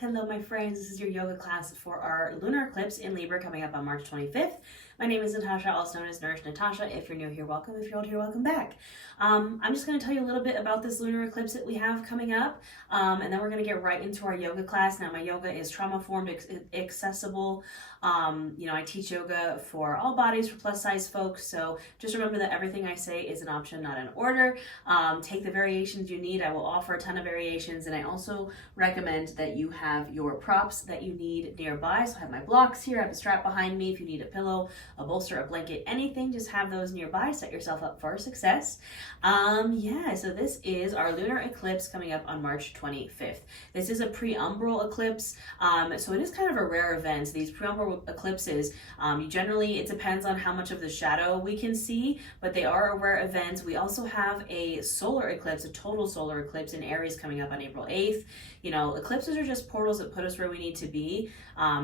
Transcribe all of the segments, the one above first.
Hello my friends, this is your yoga class for our lunar eclipse in Libra coming up on March 25th. My name is Natasha, also known as Nourish Natasha. If you're new here, welcome. If you're old here, welcome back. I'm just going to tell you a little bit about this lunar eclipse that we have coming up, and then we're going to get right into our yoga class. Now my yoga is trauma-formed, accessible. I teach yoga for all bodies, for plus size folks, so just remember that everything I say is an option, not an order. Take the variations you need. I will offer a ton of variations, and I also recommend that you have your props that you need nearby. So I have my blocks here, I have a strap behind me. If you need a pillow, a bolster, a blanket, anything, just have those nearby. Set yourself up for success. So this is our lunar eclipse coming up on March 25th. This is a pre-umbral eclipse, so it is kind of a rare event. These pre-umbral eclipses, it depends on how much of the shadow we can see, but they are a rare event. We also have a solar eclipse, a total solar eclipse in Aries coming up on April 8th. Eclipses are just portals that put us where we need to be.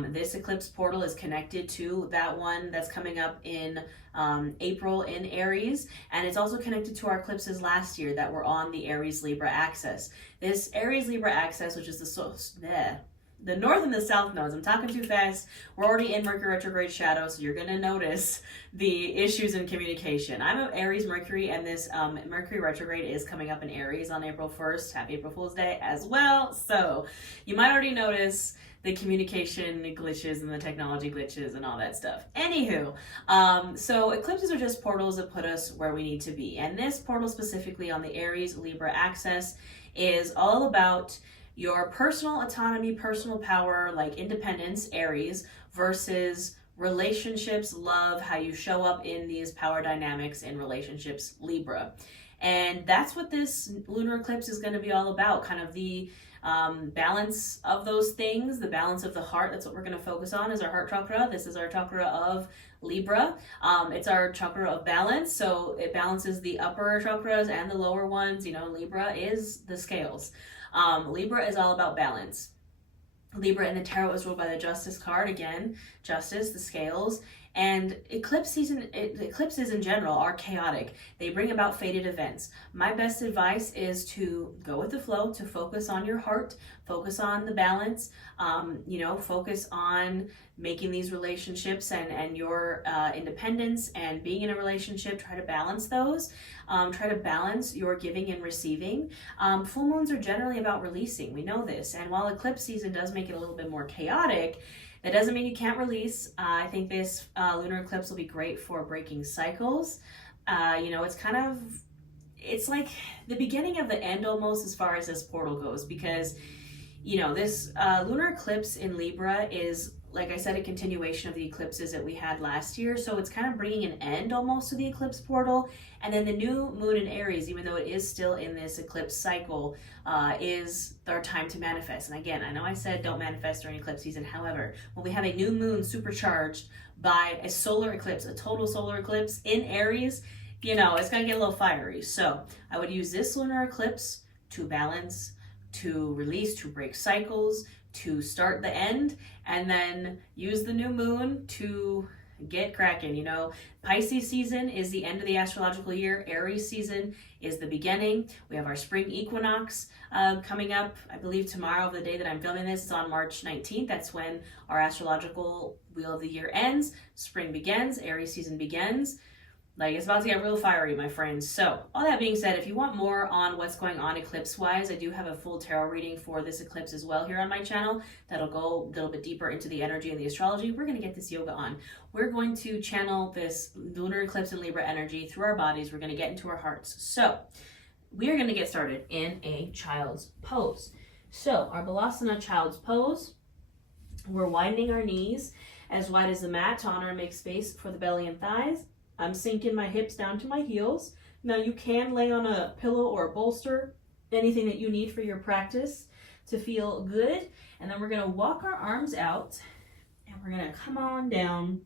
This eclipse portal is connected to that one that's coming up in April in Aries, and it's also connected to our eclipses last year that were on the Aries Libra axis. This Aries Libra axis, which is the north and the south nodes. I'm talking too fast. We're already in Mercury retrograde shadow, so you're going to notice the issues in communication. I'm an Aries Mercury, and this Mercury retrograde is coming up in Aries on April 1st. Happy April Fool's Day as well. So you might already notice the communication glitches and the technology glitches and all that stuff. Anywho, so eclipses are just portals that put us where we need to be. And this portal specifically on the Aries Libra axis is all about your personal autonomy, personal power, like independence, Aries, versus relationships, love, how you show up in these power dynamics in relationships, Libra. And that's what this lunar eclipse is going to be all about, kind of the balance of those things, the balance of the heart. That's what we're going to focus on, is our heart chakra. This is our chakra of Libra. It's our chakra of balance, so it balances the upper chakras and the lower ones. Libra is the scales. Libra is all about balance. Libra in the tarot is ruled by the Justice card. Again, Justice, the scales. And eclipses in general are chaotic. They bring about fated events. My best advice is to go with the flow, to focus on your heart, focus on the balance, focus on making these relationships and your independence and being in a relationship. Try to balance those. Try to balance your giving and receiving. Full moons are generally about releasing. We know this. And while eclipse season does make it a little bit more chaotic, that doesn't mean you can't release. I think this lunar eclipse will be great for breaking cycles. It's like the beginning of the end almost as far as this portal goes, because, this lunar eclipse in Libra is, like I said, a continuation of the eclipses that we had last year. So it's kind of bringing an end almost to the eclipse portal. And then the new moon in Aries, even though it is still in this eclipse cycle, is our time to manifest. And again, I know I said don't manifest during eclipse season. However, when we have a new moon supercharged by a solar eclipse, a total solar eclipse in Aries, it's going to get a little fiery. So I would use this lunar eclipse to balance, to release, to break cycles, to start the end, and then use the new moon to get cracking. Pisces season is the end of the astrological year. Aries season is the beginning. We have our spring equinox coming up, I believe tomorrow, the day that I'm filming this is on March 19th. That's when our astrological wheel of the year ends. Spring begins, Aries season begins. It's about to get real fiery, my friends. So, all that being said, if you want more on what's going on eclipse-wise, I do have a full tarot reading for this eclipse as well here on my channel. That'll go a little bit deeper into the energy and the astrology. We're going to get this yoga on. We're going to channel this lunar eclipse and Libra energy through our bodies. We're going to get into our hearts. So, we are going to get started in a child's pose. So, our Balasana child's pose. We're widening our knees as wide as the mat to honor and make space for the belly and thighs. I'm sinking my hips down to my heels. Now you can lay on a pillow or a bolster, anything that you need for your practice to feel good. And then we're going to walk our arms out and we're going to come on down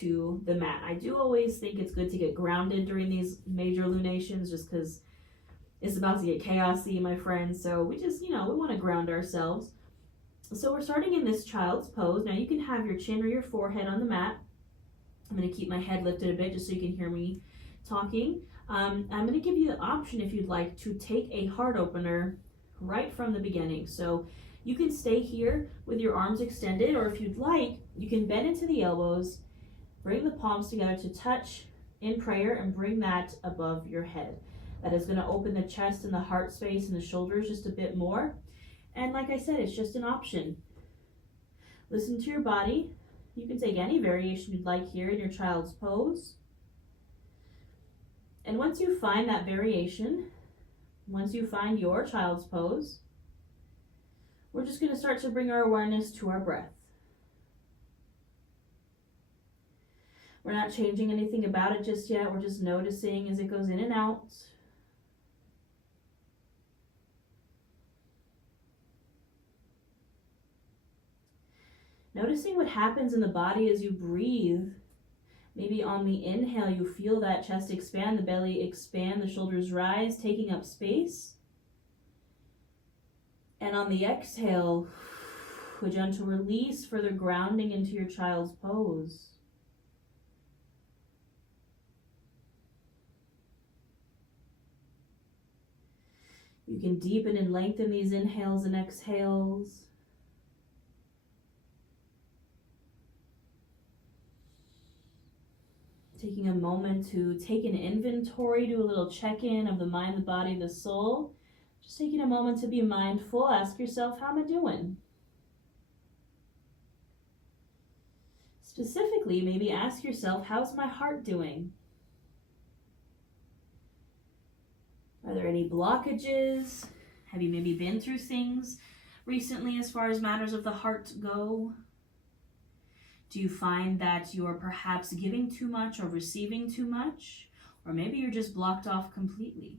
to the mat. I do always think it's good to get grounded during these major lunations, just because it's about to get chaosy, my friends. So we just, we want to ground ourselves. So we're starting in this child's pose. Now you can have your chin or your forehead on the mat. I'm going to keep my head lifted a bit just so you can hear me talking. I'm going to give you the option, if you'd like, to take a heart opener right from the beginning. So You can stay here with your arms extended, or if you'd like, you can bend into the elbows, bring the palms together to touch in prayer, and bring that above your head. That is going to open the chest and the heart space and the shoulders just a bit more. And like I said, it's just an option. Listen to your body. You can take any variation you'd like here in your child's pose. And once you find that variation, once you find your child's pose, we're just going to start to bring our awareness to our breath. We're not changing anything about it just yet. We're just noticing as it goes in and out. Noticing what happens in the body as you breathe. Maybe on the inhale, you feel that chest expand, the belly expand, the shoulders rise, taking up space. And on the exhale, a gentle release, further grounding into your child's pose. You can deepen and lengthen these inhales and exhales. Taking a moment to take an inventory, do a little check-in of the mind, the body, the soul. Just taking a moment to be mindful. Ask yourself, how am I doing? Specifically, maybe ask yourself, how's my heart doing? Are there any blockages? Have you maybe been through things recently as far as matters of the heart go? Do you find that you're perhaps giving too much or receiving too much? Or maybe you're just blocked off completely.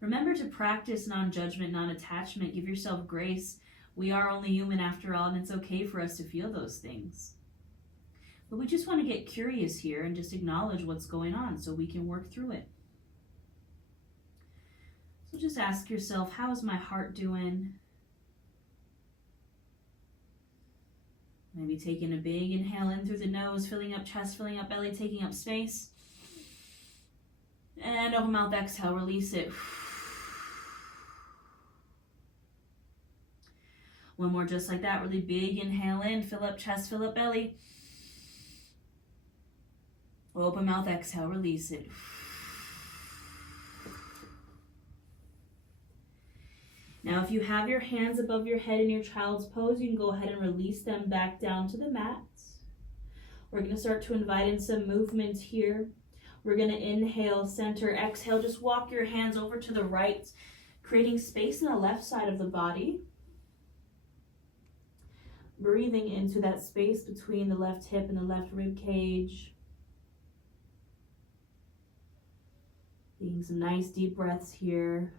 Remember to practice non-judgment, non-attachment. Give yourself grace. We are only human after all, and it's okay for us to feel those things. But we just want to get curious here and just acknowledge what's going on so we can work through it. So just ask yourself, how is my heart doing? Maybe taking a big inhale in through the nose, filling up chest, filling up belly, taking up space. And open mouth, exhale, release it. One more just like that, really big inhale in, fill up chest, fill up belly. Open mouth, exhale, release it. Now, if you have your hands above your head in your child's pose, you can go ahead and release them back down to the mat. We're going to start to invite in some movement here. We're going to inhale, center, exhale. Just walk your hands over to the right, creating space in the left side of the body. Breathing into that space between the left hip and the left rib cage. Taking some nice deep breaths here.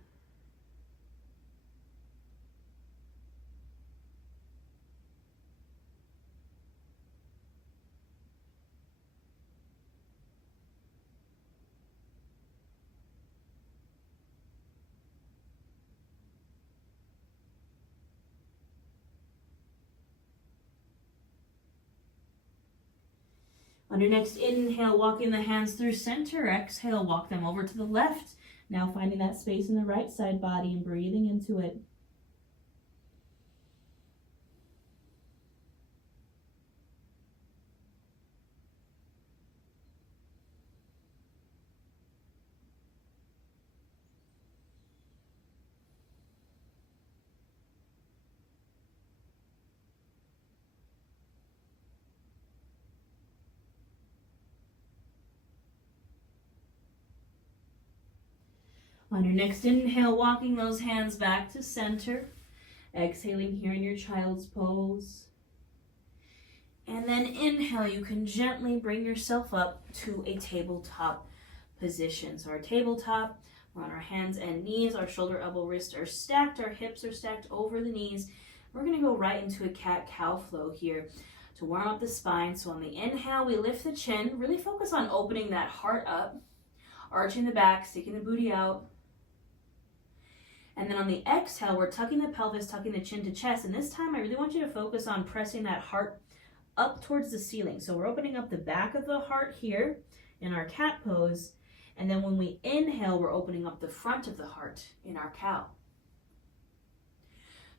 On your next inhale, walking the hands through center. Exhale, walk them over to the left. Now finding that space in the right side body and breathing into it. On your next inhale, walking those hands back to center. Exhaling here in your child's pose. And then inhale, you can gently bring yourself up to a tabletop position. So our tabletop, we're on our hands and knees, our shoulder, elbow, wrist are stacked, our hips are stacked over the knees. We're going to go right into a cat-cow flow here to warm up the spine. So on the inhale, we lift the chin, really focus on opening that heart up, arching the back, sticking the booty out. And then on the exhale, we're tucking the pelvis, tucking the chin to chest. And this time, I really want you to focus on pressing that heart up towards the ceiling. So we're opening up the back of the heart here in our cat pose. And then when we inhale, we're opening up the front of the heart in our cow.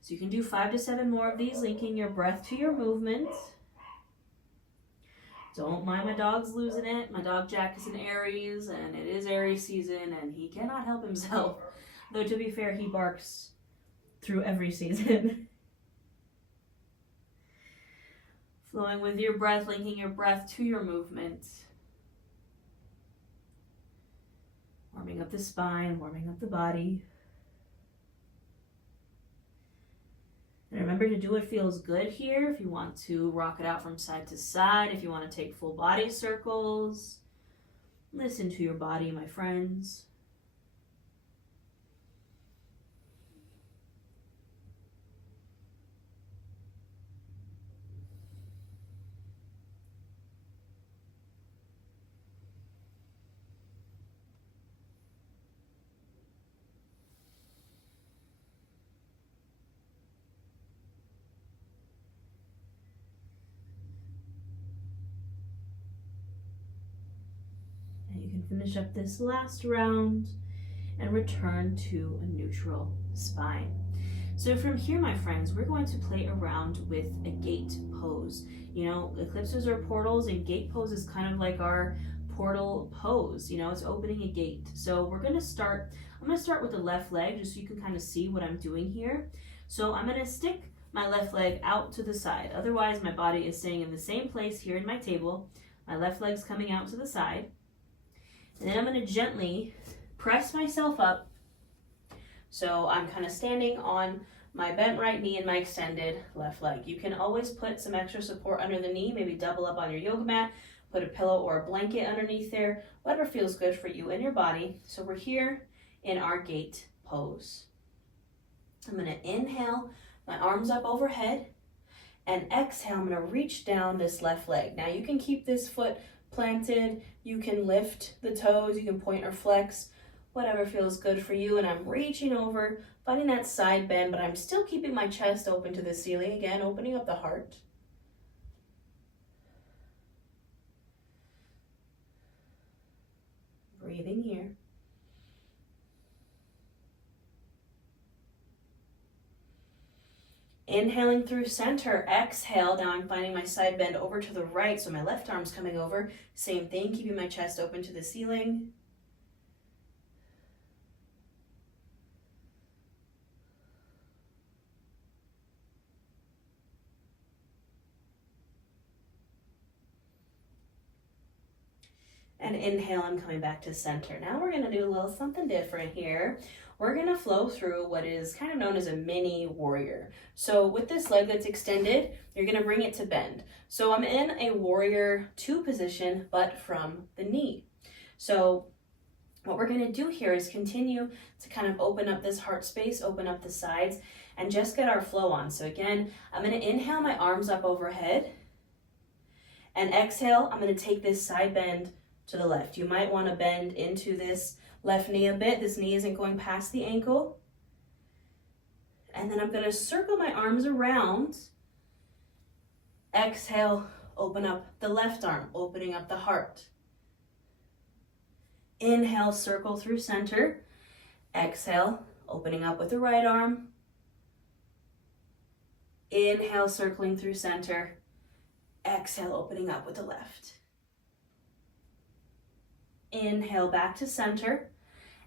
So you can do 5 to 7 more of these, linking your breath to your movement. Don't mind my dog's losing it. My dog Jack is an Aries, and it is Aries season, and he cannot help himself. Though to be fair, he barks through every season. Flowing with your breath, linking your breath to your movement. Warming up the spine, warming up the body. And remember to do what feels good here. If you want to rock it out from side to side, if you want to take full body circles, listen to your body, my friends. You can finish up this last round and return to a neutral spine. So from here, my friends, we're going to play around with a gate pose. You know, eclipses are portals, and gate pose is kind of like our portal pose. You know, it's opening a gate. So we're going to start, I'm going to start with the left leg just so you can kind of see what I'm doing here. So I'm going to stick my left leg out to the side. Otherwise, my body is staying in the same place here in my table. My left leg's coming out to the side. And then I'm going to gently press myself up. So I'm kind of standing on my bent right knee and my extended left leg. You can always put some extra support under the knee, maybe double up on your yoga mat, put a pillow or a blanket underneath there, whatever feels good for you and your body. So we're here in our gate pose. I'm going to inhale, my arms up overhead, and exhale, I'm going to reach down this left leg. Now you can keep this foot planted, you can lift the toes, you can point or flex, whatever feels good for you. And I'm reaching over, finding that side bend, but I'm still keeping my chest open to the ceiling, again, opening up the heart. Breathing here. Inhaling through center, exhale. Now I'm finding my side bend over to the right, so my left arm's coming over. Same thing, keeping my chest open to the ceiling. And inhale, I'm coming back to center. Now we're gonna do a little something different here. We're gonna flow through what is kind of known as a mini warrior. So with this leg that's extended, you're gonna bring it to bend. So I'm in a warrior 2 position, but from the knee. So what we're gonna do here is continue to kind of open up this heart space, open up the sides, and just get our flow on. So again, I'm gonna inhale my arms up overhead, and exhale, I'm gonna take this side bend to the left. You might wanna bend into this left knee a bit. This knee isn't going past the ankle. And then I'm gonna circle my arms around. Exhale, open up the left arm, opening up the heart. Inhale, circle through center. Exhale, opening up with the right arm. Inhale, circling through center. Exhale, opening up with the left. Inhale, back to center.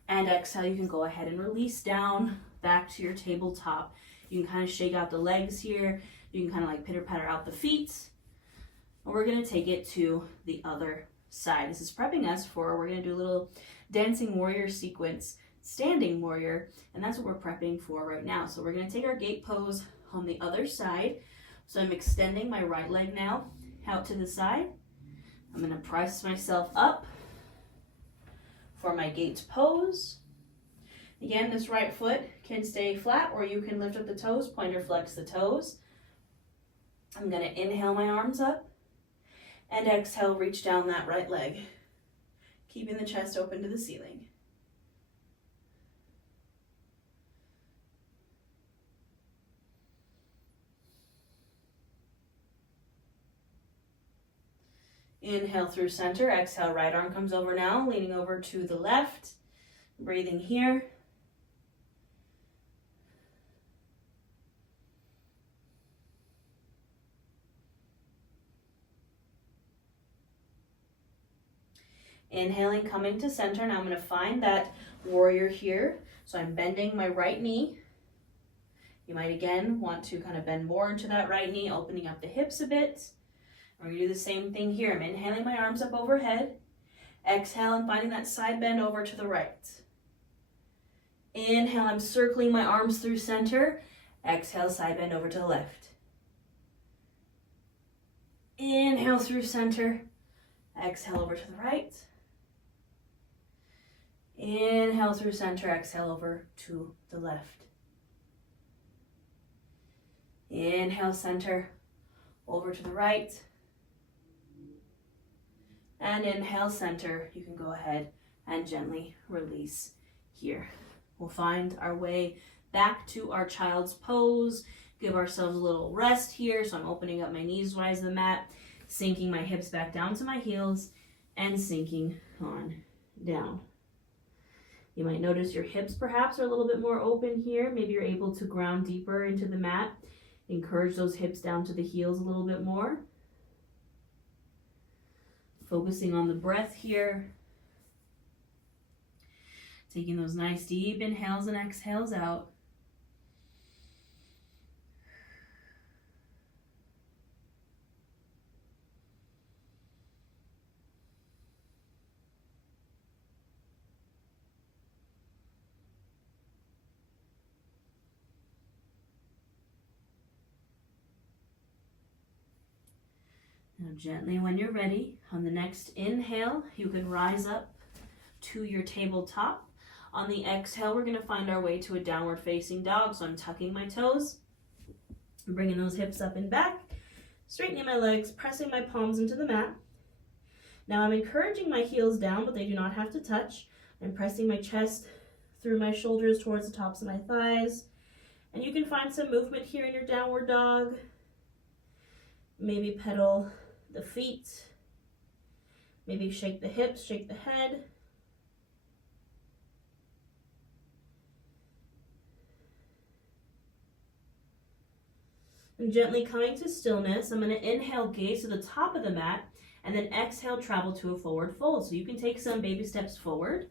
And exhale, you can go ahead and release down back to your tabletop. You can kind of shake out the legs here. You can kind of like pitter patter out the feet. And we're gonna take it to the other side. This is prepping us for, we're gonna do a little dancing warrior sequence, standing warrior, and that's what we're prepping for right now. So we're gonna take our gate pose on the other side. So I'm extending my right leg now out to the side. I'm gonna press myself up for my gate pose. Again, this right foot can stay flat, or you can lift up the toes, point or flex the toes. I'm gonna inhale my arms up, and exhale, reach down that right leg, keeping the chest open to the ceiling. Inhale through center, exhale, right arm comes over now, leaning over to the left, breathing here. Inhaling, coming to center. Now I'm going to find that warrior here. So I'm bending my right knee. You might again want to kind of bend more into that right knee, opening up the hips a bit. We're going to do the same thing here. I'm inhaling my arms up overhead. Exhale, and finding that side bend over to the right. Inhale, I'm circling my arms through center. Exhale, side bend over to the left. Inhale through center. Exhale over to the right. Inhale through center. Exhale over to the left. Inhale, center, over to the right. And inhale, center. You can go ahead and gently release here. We'll find our way back to our child's pose. Give ourselves a little rest here. So I'm opening up my knees wide as the mat, sinking my hips back down to my heels, and sinking on down. You might notice your hips perhaps are a little bit more open here. Maybe you're able to ground deeper into the mat. Encourage those hips down to the heels a little bit more. Focusing on the breath here. Taking those nice deep inhales and exhales out. Now gently, when you're ready, on the next inhale, you can rise up to your tabletop. On the exhale, we're going to find our way to a downward facing dog. So I'm tucking my toes, bringing those hips up and back, straightening my legs, pressing my palms into the mat. Now I'm encouraging my heels down, but they do not have to touch. I'm pressing my chest through my shoulders towards the tops of my thighs. And you can find some movement here in your downward dog. Maybe pedal the feet. Maybe shake the hips, shake the head. And gently coming to stillness, I'm going to inhale, gaze to the top of the mat, and then exhale, travel to a forward fold. So you can take some baby steps forward.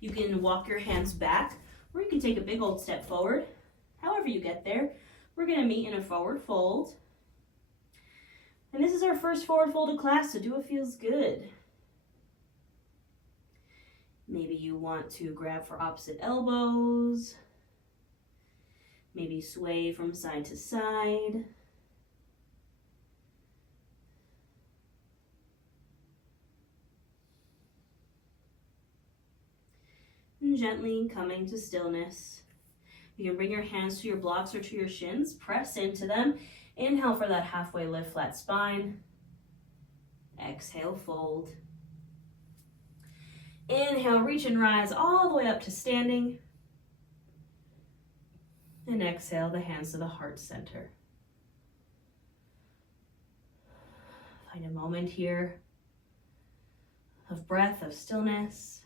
You can walk your hands back, or you can take a big old step forward. However you get there, we're going to meet in a forward fold. And this is our first forward folded class, so do what feels good. Maybe you want to grab for opposite elbows. Maybe sway from side to side. And gently coming to stillness. You can bring your hands to your blocks or to your shins. Press into them. Inhale for that halfway lift, flat spine. Exhale, fold. Inhale, reach and rise all the way up to standing. And exhale, the hands to the heart center. Find a moment here of breath, of stillness,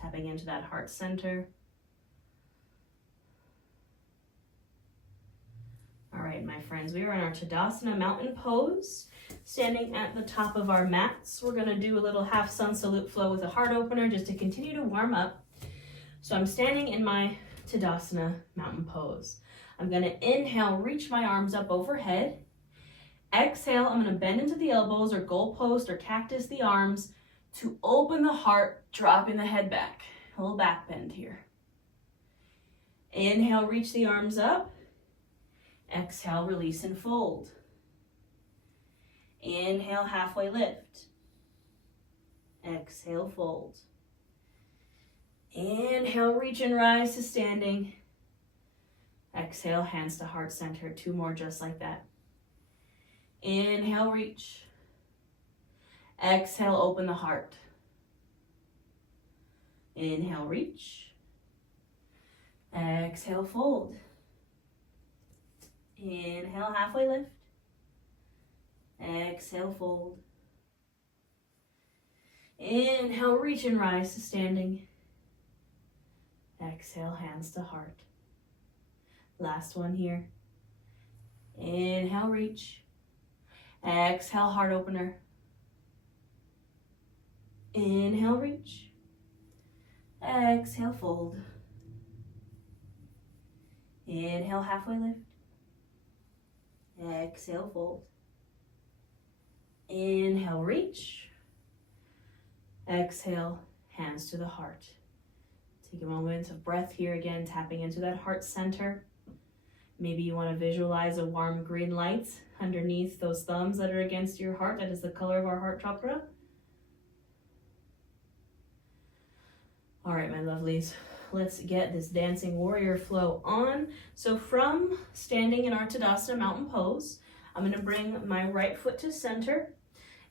tapping into that heart center. All right, my friends, we are in our Tadasana mountain pose, standing at the top of our mats. We're gonna do a little half sun salute flow with a heart opener just to continue to warm up. So I'm standing in my Tadasana mountain pose. I'm gonna inhale, reach my arms up overhead. Exhale, I'm gonna bend into the elbows or goalpost or cactus the arms to open the heart, dropping the head back. A little back bend here. Inhale, reach the arms up. Exhale, release and fold. Inhale, halfway lift. Exhale, fold. Inhale, reach and rise to standing. Exhale, hands to heart center. 2 more just like that. Inhale, reach. Exhale, open the heart. Inhale, reach. Exhale, fold. Inhale, halfway lift. Exhale, fold. Inhale, reach and rise to standing. Exhale, hands to heart. Last one here. Inhale, reach. Exhale, heart opener. Inhale, reach. Exhale, fold. Inhale, halfway lift. Exhale, fold. Inhale, reach. Exhale, hands to the heart. Take a moment of breath here again, tapping into that heart center. Maybe you want to visualize a warm green light underneath those thumbs that are against your heart. That is the color of our heart chakra. All right, my lovelies, let's get this dancing warrior flow on. So from standing in our Tadasana mountain pose, I'm going to bring my right foot to center,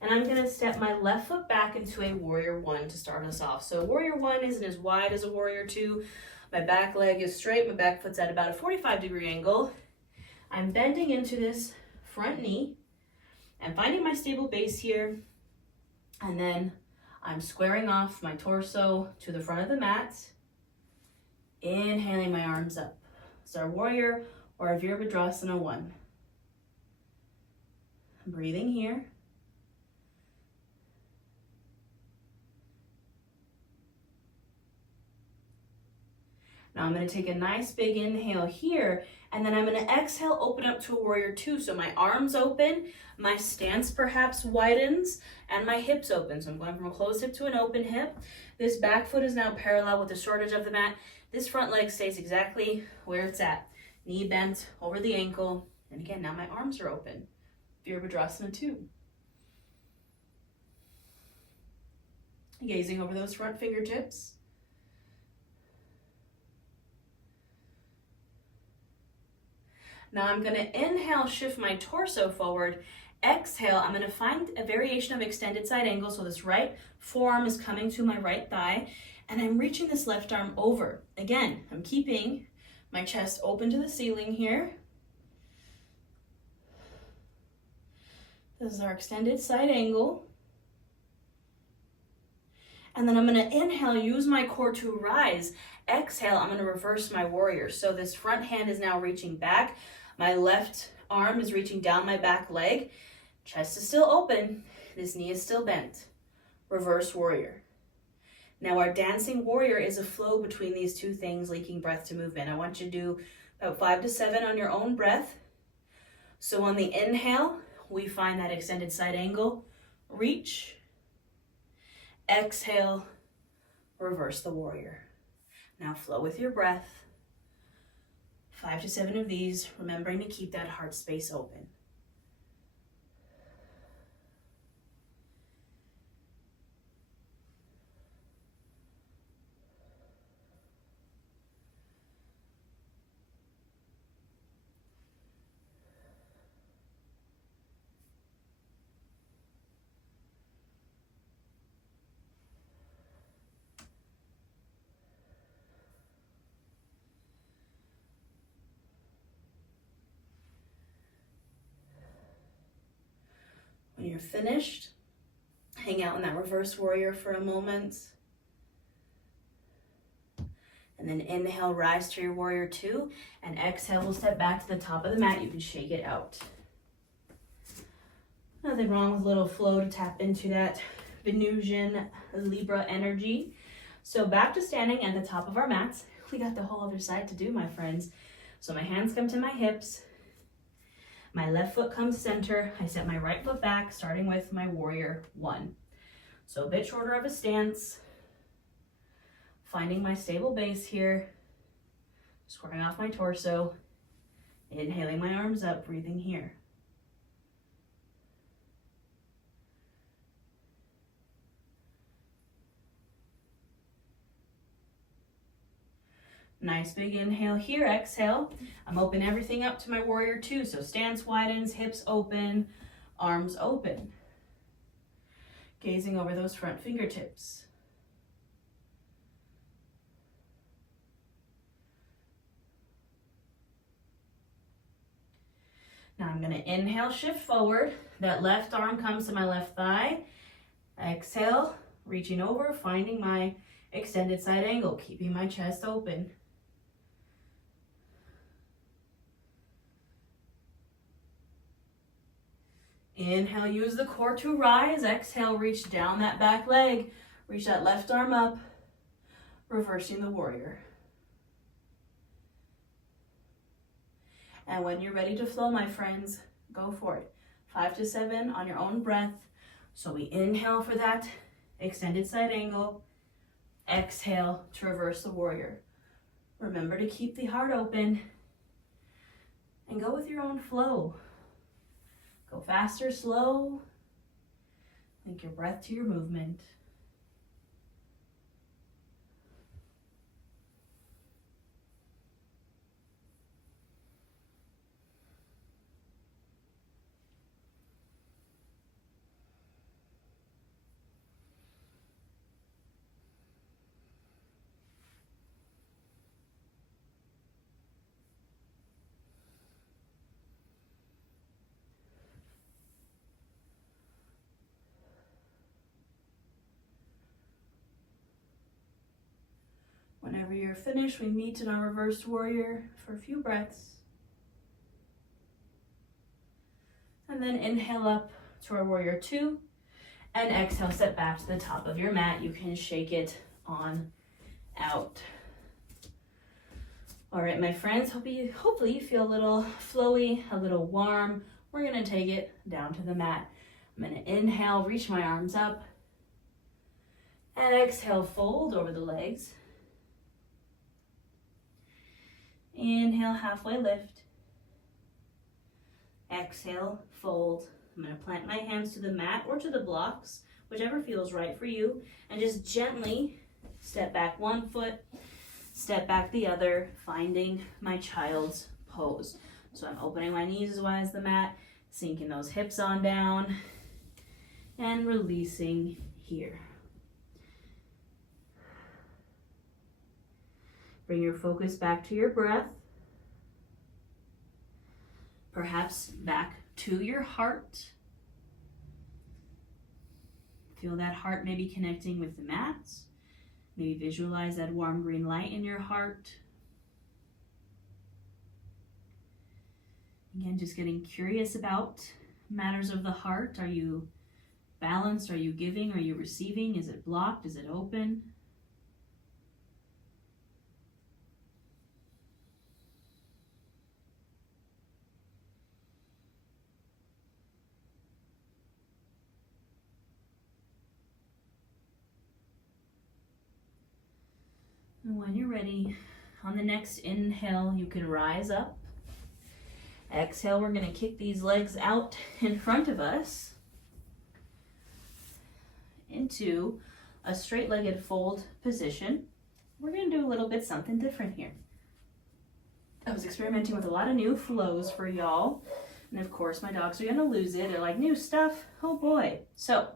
and I'm going to step my left foot back into a warrior one to start us off. So warrior one isn't as wide as a warrior two. My back leg is straight, my back foot's at about a 45-degree angle. I'm bending into this front knee and finding my stable base here, and then I'm squaring off my torso to the front of the mat, inhaling my arms up. It's our warrior or our Virabhadrasana one. Breathing here. Now I'm going to take a nice big inhale here, and then I'm going to exhale, open up to a warrior two. So my arms open, my stance perhaps widens, and my hips open. So I'm going from a closed hip to an open hip. This back foot is now parallel with the short edge of the mat. This front leg stays exactly where it's at. Knee bent over the ankle. And again, now my arms are open. Virabhadrasana 2. Gazing over those front fingertips. Now I'm going to inhale, shift my torso forward. Exhale, I'm going to find a variation of extended side angle. So this right forearm is coming to my right thigh, and I'm reaching this left arm over. Again, I'm keeping my chest open to the ceiling here. This is our extended side angle. And then I'm going to inhale, use my core to rise. Exhale, I'm going to reverse my warrior. So this front hand is now reaching back. My left arm is reaching down my back leg. Chest is still open. This knee is still bent. Reverse warrior. Now our dancing warrior is a flow between these two things, linking breath to movement. I want you to do about 5 to 7 on your own breath. So on the inhale, we find that extended side angle. Reach. Exhale. Reverse the warrior. Now flow with your breath. 5 to 7 of these, remembering to keep that heart space open. When you're finished, hang out in that reverse warrior for a moment. And then inhale, rise to your warrior two. And exhale, we'll step back to the top of the mat. You can shake it out. Nothing wrong with a little flow to tap into that Venusian Libra energy. So back to standing at the top of our mats. We got the whole other side to do, my friends. So my hands come to my hips. My left foot comes center. I set my right foot back, starting with my warrior one. So a bit shorter of a stance. Finding my stable base here. Squaring off my torso. Inhaling my arms up, breathing here. Nice big inhale here, exhale. I'm open everything up to my warrior two. So stance widens, hips open, arms open. Gazing over those front fingertips. Now I'm going to inhale, shift forward. That left arm comes to my left thigh. Exhale, reaching over, finding my extended side angle, keeping my chest open. Inhale, use the core to rise. Exhale, reach down that back leg. Reach that left arm up, reversing the warrior. And when you're ready to flow, my friends, go for it. 5 to 7 on your own breath. So we inhale for that extended side angle. Exhale to reverse the warrior. Remember to keep the heart open and go with your own flow. Go faster, slow. Link your breath to your movement. Whenever you're finished, we meet in our reversed warrior for a few breaths. And then inhale up to our warrior 2 and exhale, step back to the top of your mat. You can shake it on out. All right, my friends, hopefully you feel a little flowy, a little warm. We're gonna take it down to the mat. I'm gonna inhale, reach my arms up, and exhale, fold over the legs. Inhale, halfway lift. Exhale, fold. I'm going to plant my hands to the mat or to the blocks, whichever feels right for you, and just gently step back one foot, step back the other, finding my child's pose. So I'm opening my knees as wide as the mat, sinking those hips on down, and releasing here. Bring your focus back to your breath, perhaps back to your heart. Feel that heart maybe connecting with the mat. Maybe visualize that warm green light in your heart. Again, just getting curious about matters of the heart. Are you balanced? Are you giving? Are you receiving? Is it blocked? Is it open? And when you're ready, on the next inhale, you can rise up. Exhale, we're going to kick these legs out in front of us into a straight-legged fold position. We're going to do a little bit something different here. I was experimenting with a lot of new flows for y'all. And of course, my dogs are going to lose it. They're like, new stuff? Oh boy. So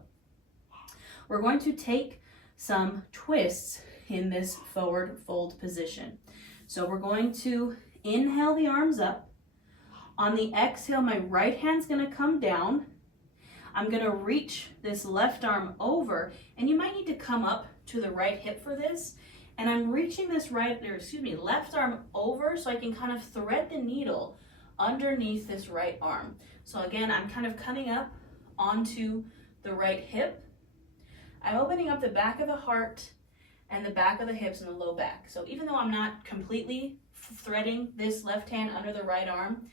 we're going to take some twists in this forward fold position. So we're going to inhale the arms up. On the exhale, my right hand's gonna come down. I'm gonna reach this left arm over, and you might need to come up to the right hip for this. And I'm reaching this left arm over so I can kind of thread the needle underneath this right arm. So again, I'm kind of coming up onto the right hip. I'm opening up the back of the heart and the back of the hips and the low back. So even though I'm not completely threading this left hand under the right arm,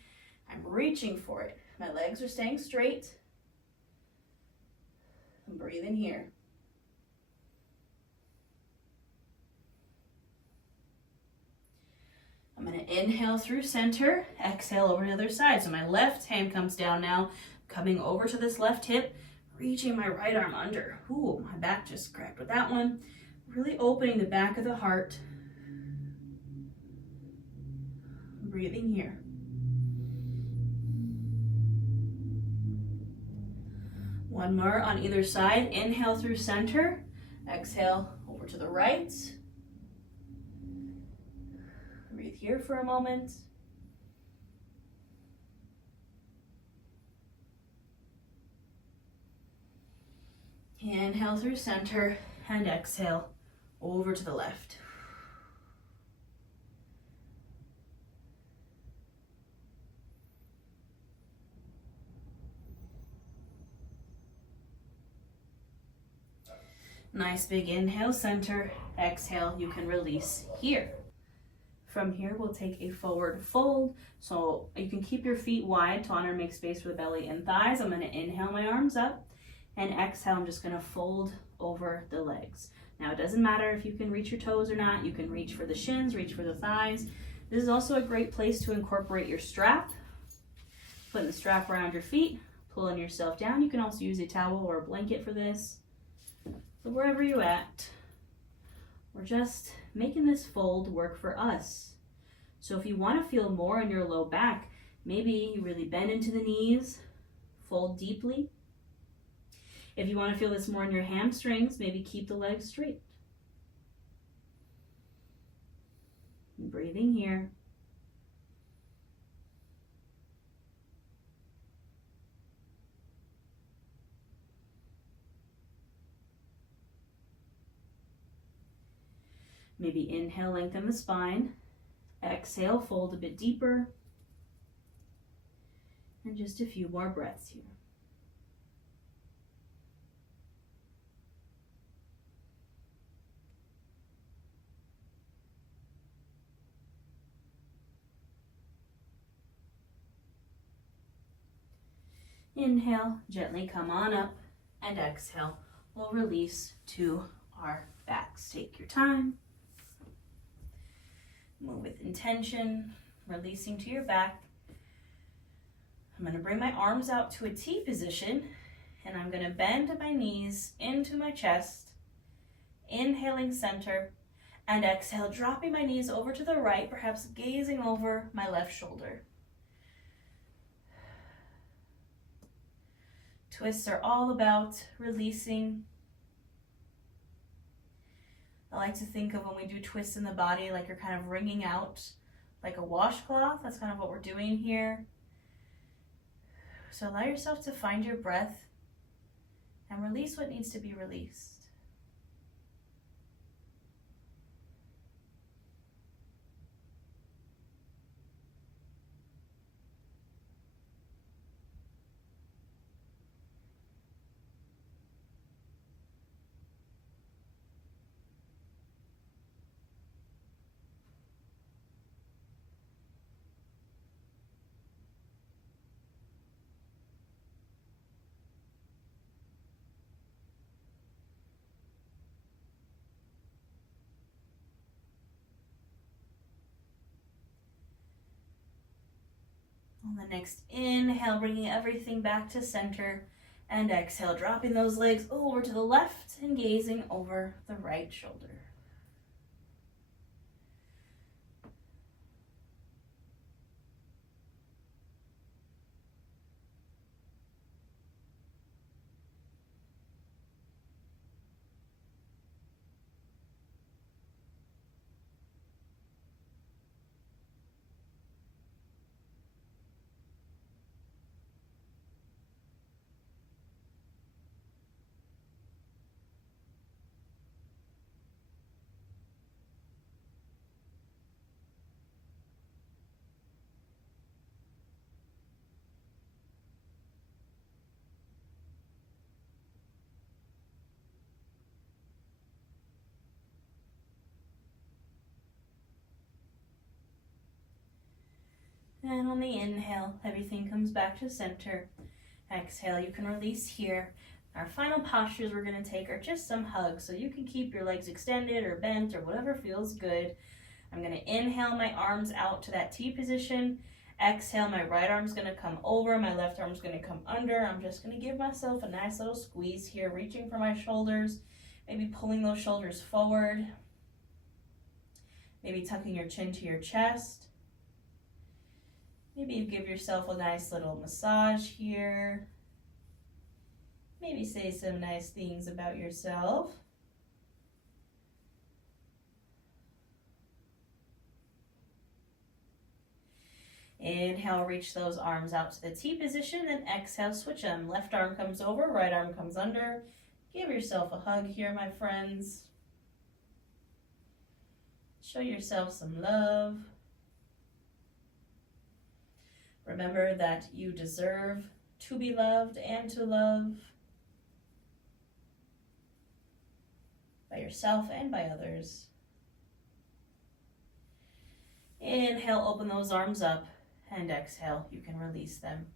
I'm reaching for it. My legs are staying straight. I'm breathing here. I'm going to inhale through center, exhale over to the other side. So my left hand comes down now, coming over to this left hip, reaching my right arm under. Ooh, my back just cracked with that one. Really opening the back of the heart. Breathing here. One more on either side. Inhale through center. Exhale over to the right. Breathe here for a moment. Inhale through center and exhale over to the left. Nice big inhale, center. Exhale, you can release here. From here, we'll take a forward fold. So you can keep your feet wide to honor and make space for the belly and thighs. I'm gonna inhale my arms up, and exhale, I'm just gonna fold over the legs. Now, it doesn't matter if you can reach your toes or not. You can reach for the shins, reach for the thighs. This is also a great place to incorporate your strap. Putting the strap around your feet, pulling yourself down. You can also use a towel or a blanket for this. So wherever you're at, we're just making this fold work for us. So if you want to feel more in your low back, maybe you really bend into the knees, fold deeply. If you want to feel this more in your hamstrings, maybe keep the legs straight. Breathing here. Maybe inhale, lengthen the spine. Exhale, fold a bit deeper. And just a few more breaths here. Inhale, gently come on up, and exhale, we'll release to our backs. Take your time. Move with intention, releasing to your back. I'm going to bring my arms out to a T position, and I'm going to bend my knees into my chest, inhaling center, and exhale, dropping my knees over to the right, perhaps gazing over my left shoulder. Twists are all about releasing. I like to think of when we do twists in the body like you're kind of wringing out like a washcloth. That's kind of what we're doing here. So allow yourself to find your breath and release what needs to be released. On the next inhale, bringing everything back to center, and exhale, dropping those legs over to the left and gazing over the right shoulder. And on the inhale, everything comes back to center. Exhale, you can release here. Our final postures we're going to take are just some hugs. So you can keep your legs extended or bent or whatever feels good. I'm going to inhale my arms out to that T position. Exhale, my right arm's going to come over. My left arm's going to come under. I'm just going to give myself a nice little squeeze here, reaching for my shoulders. Maybe pulling those shoulders forward. Maybe tucking your chin to your chest. Maybe you give yourself a nice little massage here. Maybe say some nice things about yourself. Inhale, reach those arms out to the T position, then exhale, switch them. Left arm comes over, right arm comes under. Give yourself a hug here, my friends. Show yourself some love. Remember that you deserve to be loved and to love. by yourself and by others. Inhale, open those arms up, and exhale, you can release them.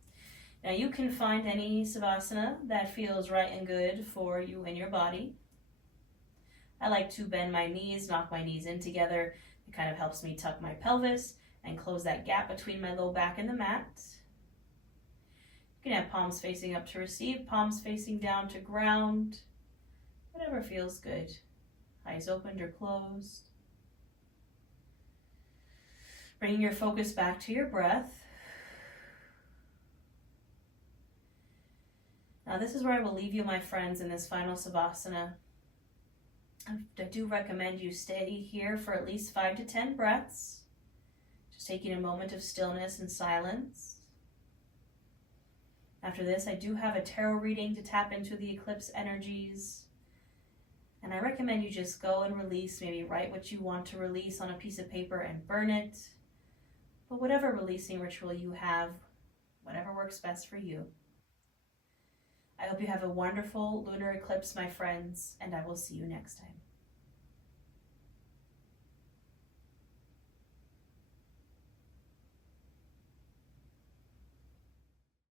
Now you can find any Savasana that feels right and good for you and your body. I like to bend my knees, knock my knees in together. It kind of helps me tuck my pelvis and close that gap between my low back and the mat. You can have palms facing up to receive, palms facing down to ground, whatever feels good. Eyes opened or closed. Bringing your focus back to your breath. Now this is where I will leave you, my friends, in this final Savasana. I do recommend you stay here for at least 5 to 10 breaths. Just taking a moment of stillness and silence. After this, I do have a tarot reading to tap into the eclipse energies. And I recommend you just go and release, maybe write what you want to release on a piece of paper and burn it. But whatever releasing ritual you have, whatever works best for you. I hope you have a wonderful lunar eclipse, my friends, and I will see you next time.